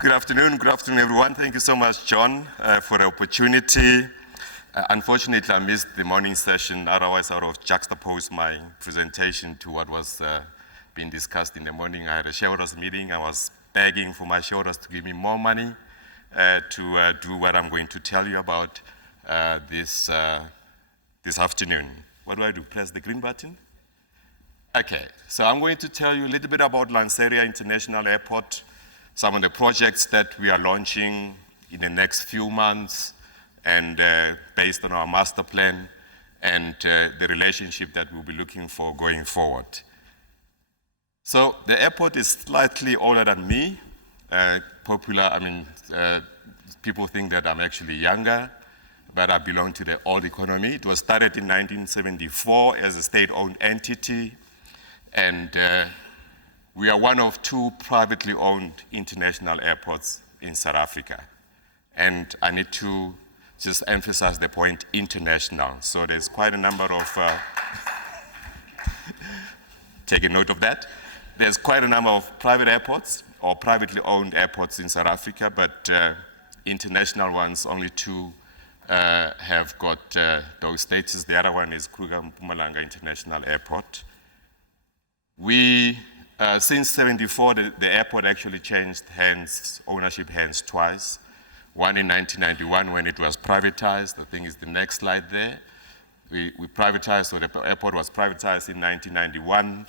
Good afternoon, everyone. Thank you so much, John, for the opportunity. Unfortunately, I missed the morning session. Otherwise, I would have juxtaposed my presentation to what was being discussed in the morning. I had a shareholders meeting. I was begging for my shareholders to give me more money to do what I'm going to tell you about this afternoon. What do I do? Press the green button? Okay, so I'm going to tell you a little bit about Lanseria International Airport, some of the projects that we are launching in the next few months, and based on our master plan and the relationship that we'll be looking for going forward. So the airport is slightly older than me. People think that I'm actually younger, but I belong to the old economy. It was started in 1974 as a state-owned entity, and we are one of two privately owned international airports in South Africa. And I need to just emphasize the point international. So there's quite a number of, take a note of that. There's quite a number of private airports or privately owned airports in South Africa, but international ones, only two have got those status. The other one is Kruger-Mpumalanga International Airport. Since 74, the airport actually changed ownership hands twice. One in 1991 when it was privatized. I think is the next slide there. We privatized, so the airport was privatized in 1991.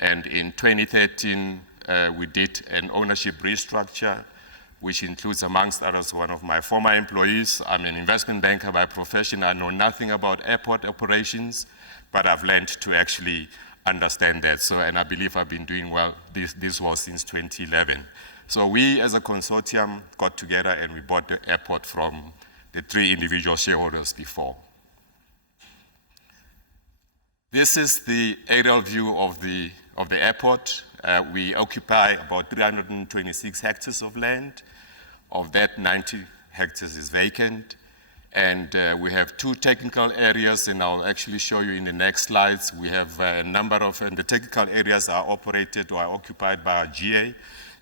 And in 2013, we did an ownership restructure, which includes, amongst others, one of my former employees. I'm an investment banker by profession. I know nothing about airport operations, but I've learned to actually understand that. And I believe I've been doing well this was since 2011. So we as a consortium got together and we bought the airport from the three individual shareholders before. This is the aerial view of the airport. We occupy about 326 hectares of land. Of that, 90 hectares is vacant. And we have two technical areas, and I'll actually show you in the next slides. We have a number of, and the technical areas are operated or are occupied by our GA,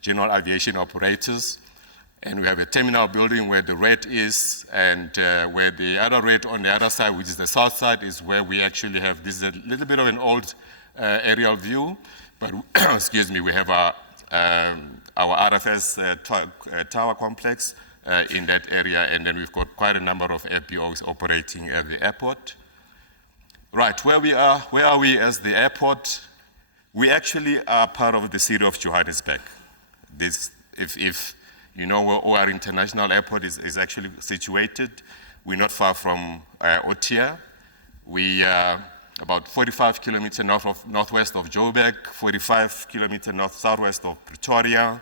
General Aviation Operators. And we have a terminal building where the red is, and where the other red on the other side, which is the south side, is where we actually have, this is a little bit of an old aerial view, but excuse me, we have our RFS tower complex in that area, and then we've got quite a number of FBOs operating at the airport. Right, where are we as the airport? We actually are part of the city of Johannesburg. If you know where OR International Airport is actually situated, we're not far from Otia. We are about 45 kilometers northwest of Joburg, 45 kilometers southwest of Pretoria,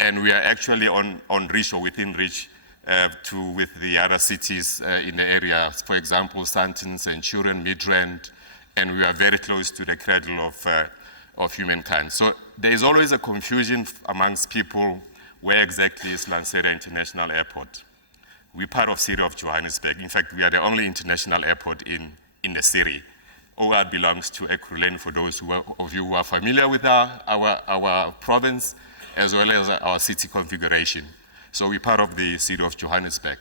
and we are actually on reach or within reach with the other cities in the area. For example, Sandton, Centurion, Midrand, and we are very close to the cradle of humankind. So there is always a confusion amongst people, where exactly is Lanseria International Airport? We're part of city of Johannesburg. In fact, we are the only international airport in the city. OR belongs to Ekurhuleni, for those of you who are familiar with our province, as well as our city configuration. So we're part of the city of Johannesburg.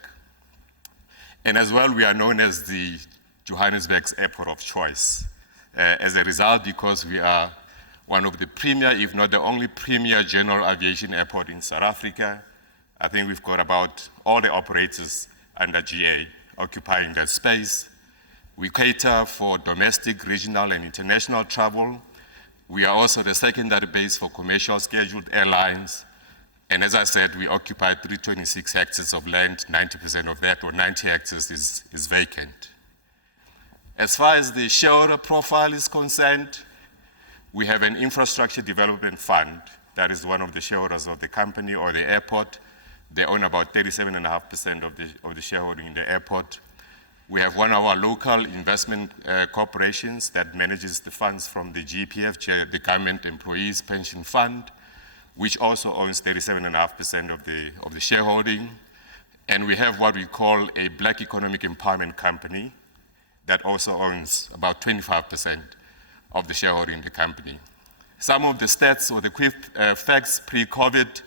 And as well, we are known as the Johannesburg's airport of choice. As a result, because we are one of the premier, if not the only premier general aviation airport in South Africa. I think we've got about all the operators under GA occupying that space. We cater for domestic, regional, and international travel. We are also the secondary base for commercial scheduled airlines. And as I said, we occupy 326 hectares of land. 90% of that, or 90 hectares, is vacant. As far as the shareholder profile is concerned, we have an infrastructure development fund that is one of the shareholders of the company or the airport. They own about 37.5% of the shareholding in the airport. We have one of our local investment corporations that manages the funds from the GPF, the Government Employees Pension Fund, which also owns 37.5% of the shareholding. And we have what we call a Black Economic Empowerment Company that also owns about 25% of the shareholding in the company. Some of the stats or the quick facts pre-COVID,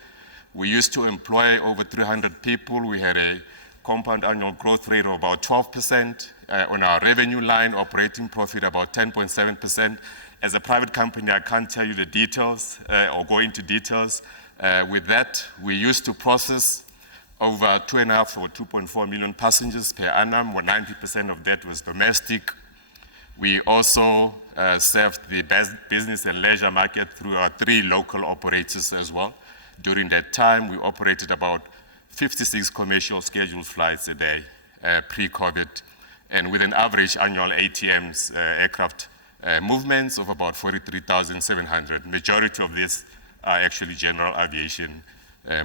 We used to employ over 300 people. We had a compound annual growth rate of about 12%. On our revenue line, operating profit about 10.7%. As a private company, I can't tell you the details or go into details. With that, we used to process over 2.5 or 2.4 million passengers per annum, where 90% of that was domestic. We also served the business and leisure market through our 3 local operators as well. During that time, we operated about 56 commercial scheduled flights a day pre-COVID, and with an average annual ATMs aircraft movements of about 43,700. Majority of this are actually general aviation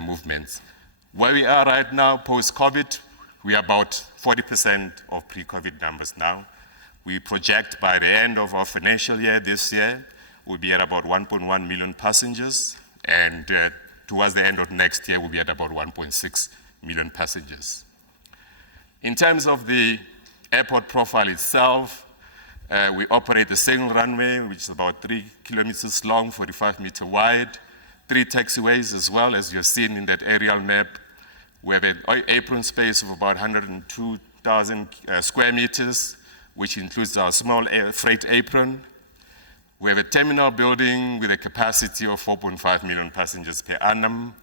movements. Where we are right now, post-COVID, we are about 40% of pre-COVID numbers now. We project by the end of our financial year this year, we'll be at about 1.1 million passengers, and towards the end of next year, we'll be at about 1.6 million passengers. In terms of the airport profile itself, we operate a single runway, which is about 3 kilometers long, 45-meter wide, 3 taxiways as well, as you've seen in that aerial map. We have an apron space of about 102,000 square meters, which includes our small freight apron. We have a terminal building with a capacity of 4.5 million passengers per annum.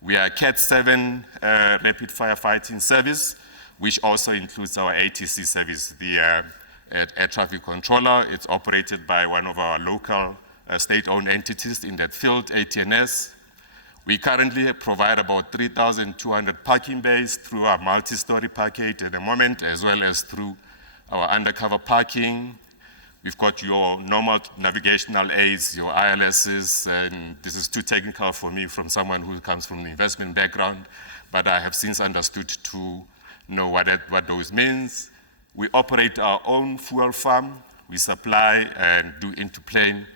We are Cat 7 rapid firefighting service, which also includes our ATC service, the air traffic controller. It's operated by one of our local state-owned entities in that field, ATNS. We currently provide about 3,200 parking bays through our multi-story package at the moment, as well as through our undercover parking. We've got your normal navigational aids, your ILSs, and this is too technical for me from someone who comes from an investment background, but I have since understood to know what those means. We operate our own fuel farm. We supply and do into-plane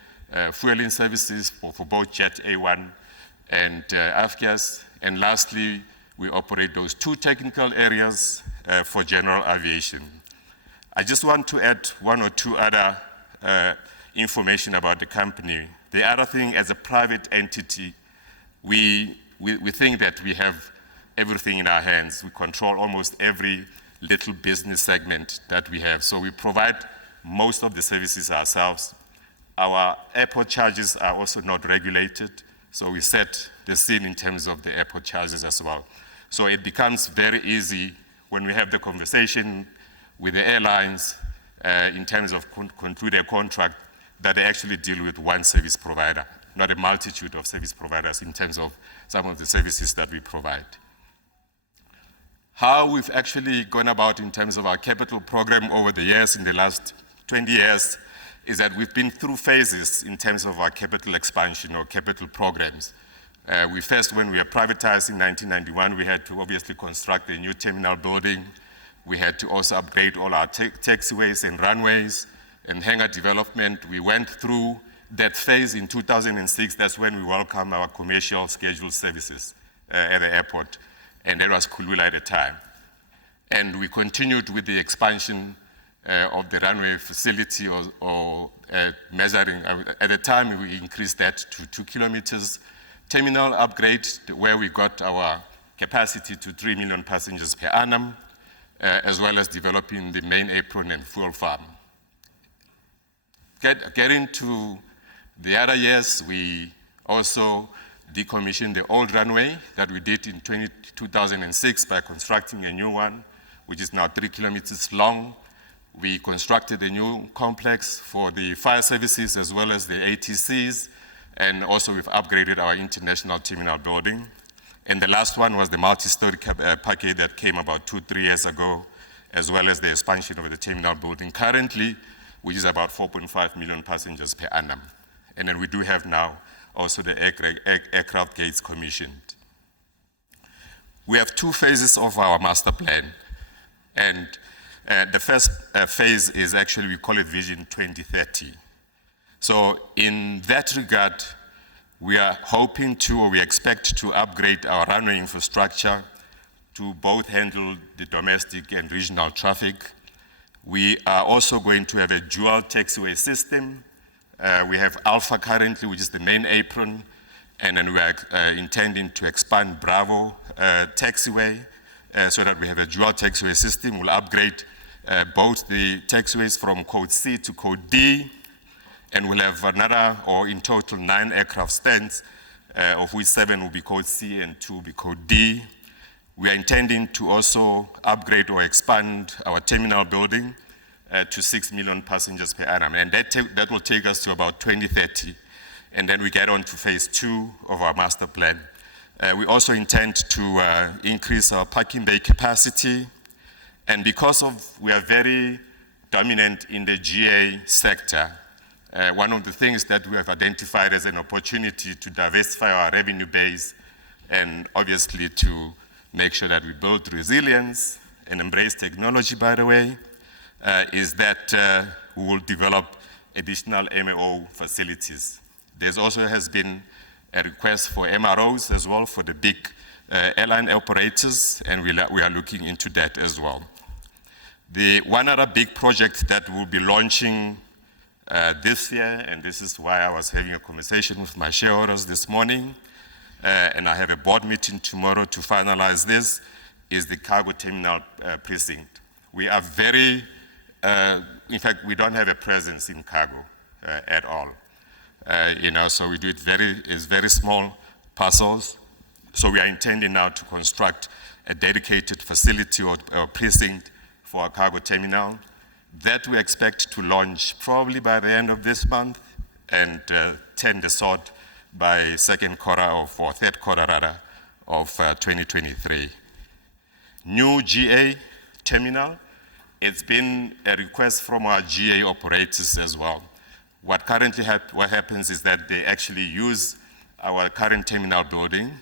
fueling services for both Jet A1 and Afgas. And lastly, we operate those 2 technical areas for general aviation. I just want to add 1 or 2 other information about the company. The other thing, as a private entity, we think that we have everything in our hands. We control almost every little business segment that we have. So we provide most of the services ourselves. Our airport charges are also not regulated, so we set the scene in terms of the airport charges as well. So it becomes very easy when we have the conversation with the airlines in terms of conclude a contract, that they actually deal with one service provider, not a multitude of service providers in terms of some of the services that we provide. How we've actually gone about in terms of our capital program over the years, in the last 20 years, is that we've been through phases in terms of our capital expansion or capital programs. When we were privatized in 1991, we had to obviously construct a new terminal building. We had to also upgrade all our taxiways and runways and hangar development. We went through that phase in 2006. That's when we welcomed our commercial scheduled services at the airport, and that was Kulula at the time. And we continued with the expansion of the runway facility or measuring. At the time, we increased that to 2 kilometers. Terminal upgrade, where we got our capacity to 3 million passengers per annum, as well as developing the main apron and fuel farm. Getting to the other years, we also decommissioned the old runway that we did in 2006 by constructing a new one, which is now 3 kilometers long. We constructed a new complex for the fire services as well as the ATCs, and also we've upgraded our international terminal building. And the last one was the multi-story package that came about 2-3 years ago, as well as the expansion of the terminal building currently, which is about 4.5 million passengers per annum. And then we do have now also the aircraft gates commissioned. We have 2 phases of our master plan. And the first phase is actually, we call it Vision 2030. So in that regard, we are hoping to, or we expect to upgrade our runway infrastructure to both handle the domestic and regional traffic. We are also going to have a dual taxiway system. We have Alpha currently, which is the main apron, And then we are intending to expand Bravo taxiway so that we have a dual taxiway system. We'll upgrade both the taxiways from code C to code D, and we'll have another, or in total, 9 aircraft stands, of which 7 will be code C and 2 will be code D. We are intending to also upgrade or expand our terminal building to 6 million passengers per annum, and that will take us to about 2030, and then we get on to phase 2 of our master plan. We also intend to increase our parking bay capacity, and because we are very dominant in the GA sector, one of the things that we have identified as an opportunity to diversify our revenue base and obviously to make sure that we build resilience and embrace technology, by the way, is that we will develop additional MRO facilities. There also has been a request for MROs as well for the big airline operators, and we are looking into that as well. The one other big project that we'll be launching this year, and this is why I was having a conversation with my shareholders this morning, and I have a board meeting tomorrow to finalize this, is the cargo terminal precinct. We are very, in fact, we don't have a presence in cargo at all. So we do it very small parcels. So we are intending now to construct a dedicated facility or precinct for our cargo terminal that we expect to launch probably by the end of this month and turn the sod by third quarter rather of 2023. New GA terminal, it's been a request from our GA operators as well. What currently what happens is that they actually use our current terminal building,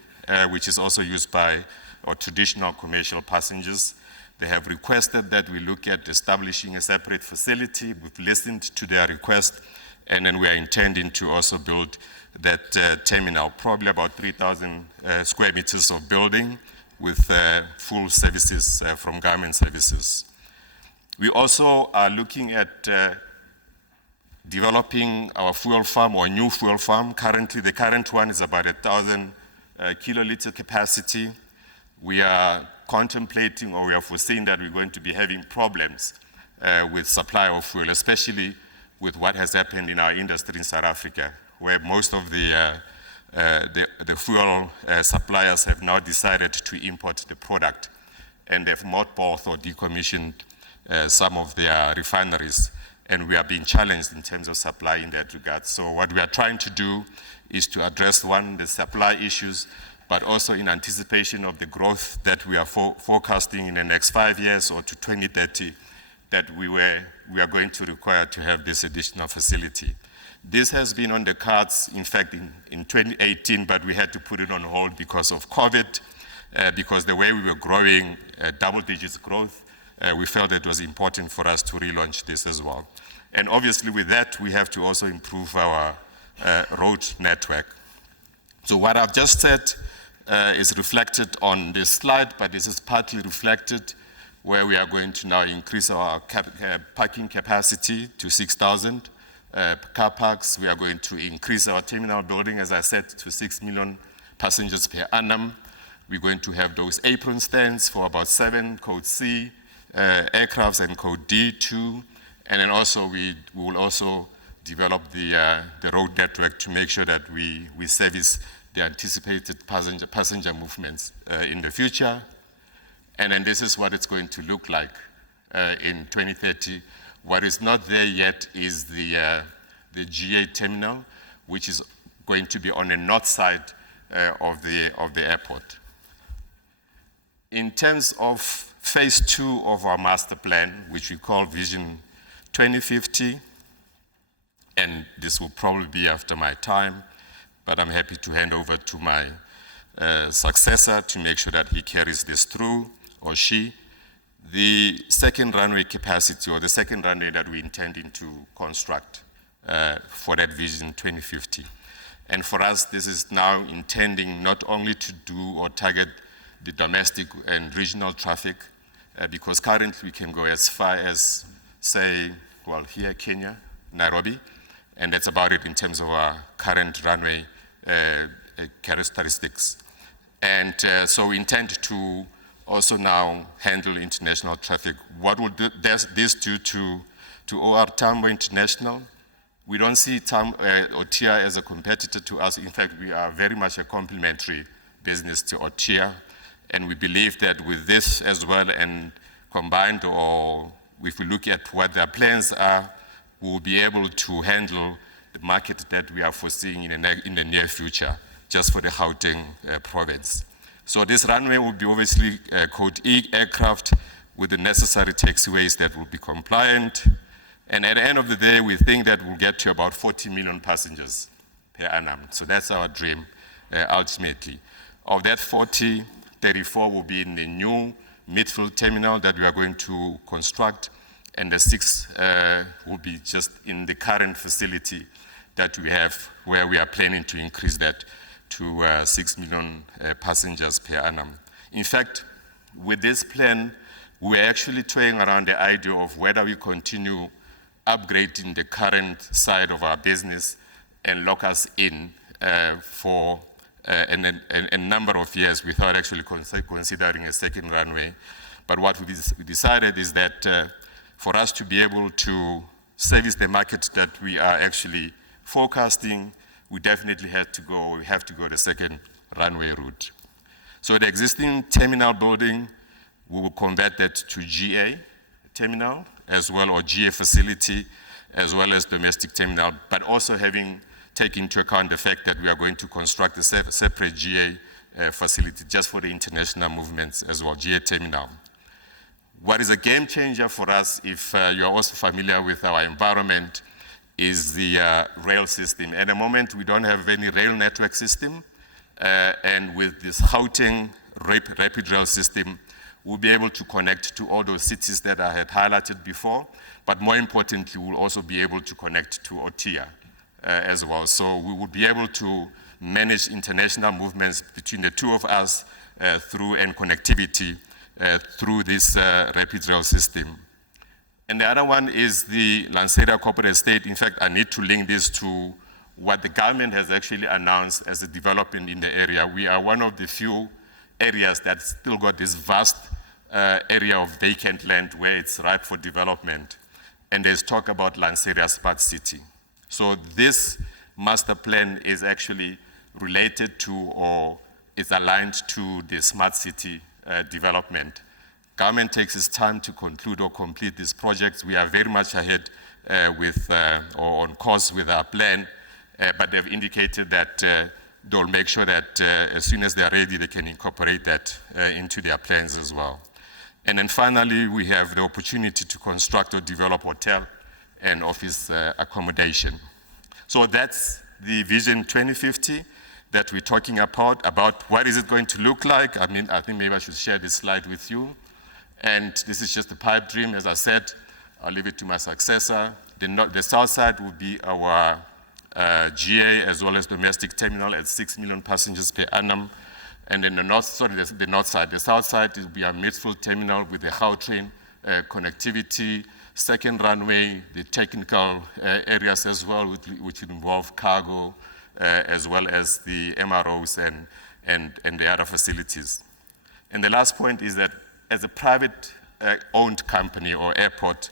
which is also used by our traditional commercial passengers. They have requested that we look at establishing a separate facility. We've listened to their request, and then we are intending to also build that terminal, probably about 3,000 square meters of building with full services from government services. We also are looking at developing our fuel farm or new fuel farm. Currently, the current one is about 1,000 kiloliter capacity. We are contemplating, or we are foreseeing, that we're going to be having problems with supply of fuel, especially with what has happened in our industry in South Africa, where most of the fuel suppliers have now decided to import the product, and they've mothballed or decommissioned some of their refineries, and we are being challenged in terms of supply in that regard. So what we are trying to do is to address, one, the supply issues, but also in anticipation of the growth that we are forecasting in the next 5 years or to 2030, that we are going to require to have this additional facility. This has been on the cards, in fact, in 2018, but we had to put it on hold because of COVID, because the way we were growing, double-digit growth, we felt it was important for us to relaunch this as well. And obviously with that, we have to also improve our road network. So what I've just said is reflected on this slide, but this is partly reflected where we are going to now increase our parking capacity to 6,000 car parks. We are going to increase our terminal building, as I said, to 6 million passengers per annum. We're going to have those apron stands for about 7 code C aircrafts and code D2. And then also we will also develop the road network to make sure that we service the anticipated passenger movements in the future. And then this is what it's going to look like in 2030. What is not there yet is the GA terminal, which is going to be on the north side of the airport. In terms of phase 2 of our master plan, which we call Vision 2050, and this will probably be after my time, but I'm happy to hand over to my successor to make sure that he carries this through, or she. The second runway capacity, or the second runway that we're intending to construct for that Vision 2050. And for us, this is now intending not only to do or target the domestic and regional traffic, because currently we can go as far as, say, well, here, Kenya, Nairobi, and that's about it in terms of our current runway characteristics. And so we intend to also now handle international traffic. What will this do to OR Tambo International? We don't see OTIA as a competitor to us. In fact, we are very much a complementary business to OTIA. And we believe that with this as well, and combined, or if we look at what their plans are, we will be able to handle the market that we are foreseeing in the near future, just for the Gauteng province. So this runway will be obviously code E aircraft with the necessary taxiways that will be compliant. And at the end of the day, we think that we'll get to about 40 million passengers per annum. So that's our dream, ultimately. Of that 40, 34 will be in the new midfield terminal that we are going to construct, and the 6 will be just in the current facility that we have, where we are planning to increase that to 6 million passengers per annum. In fact, with this plan, we're actually toying around the idea of whether we continue upgrading the current side of our business and lock us in for a number of years without actually considering a second runway. But what we decided is that for us to be able to service the market that we are actually forecasting, we definitely have to go the second runway route. So the existing terminal building, we will convert that to GA terminal as well, or GA facility, as well as domestic terminal, but also having taken into account the fact that we are going to construct a separate GA facility just for the international movements as well, GA terminal. What is a game changer for us, if you are also familiar with our environment, is the rail system. At the moment, we don't have any rail network system, and with this Gauteng rapid rail system, we'll be able to connect to all those cities that I had highlighted before, but more importantly, we'll also be able to connect to OTIA as well. So we will be able to manage international movements between the two of us through and connectivity through this rapid rail system. And the other one is the Lanseria corporate estate. In fact, I need to link this to what the government has actually announced as a development in the area. We are one of the few areas that still got this vast area of vacant land where it's ripe for development. And there's talk about Lanseria Smart City. So this master plan is actually related to, or is aligned to, the smart city development. Government takes its time to conclude or complete these projects. We are very much ahead or on course with our plan, but they've indicated that they'll make sure that as soon as they're ready, they can incorporate that into their plans as well. And then finally, we have the opportunity to construct or develop hotel and office accommodation. So that's the Vision 2050 that we're talking about what is it going to look like. I mean, I think maybe I should share this slide with you. And this is just a pipe dream. As I said, I'll leave it to my successor. The south side will be our GA as well as domestic terminal at 6 million passengers per annum. And then the south side will be our midfield terminal with the Gautrain connectivity, second runway, the technical areas as well, which would involve cargo, as well as the MROs and the other facilities. And the last point is that as a private owned company or airport,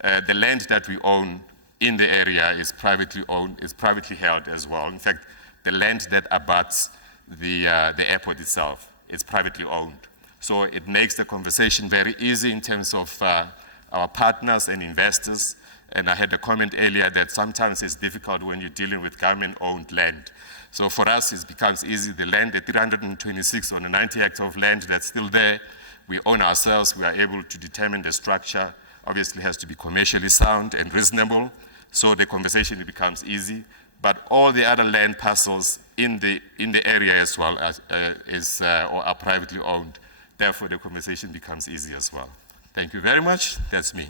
the land that we own in the area is privately owned, is privately held as well. In fact, the land that abuts the airport itself is privately owned. So it makes the conversation very easy in terms of our partners and investors. And I had a comment earlier that sometimes it's difficult when you're dealing with government-owned land. So for us, it becomes easy. The land, the 326 on the 90 hectares of land that's still there, we own ourselves. We are able to determine the structure. Obviously, it has to be commercially sound and reasonable. So the conversation becomes easy. But all the other land parcels in the area as well or are privately owned. Therefore, the conversation becomes easy as well. Thank you very much. That's me.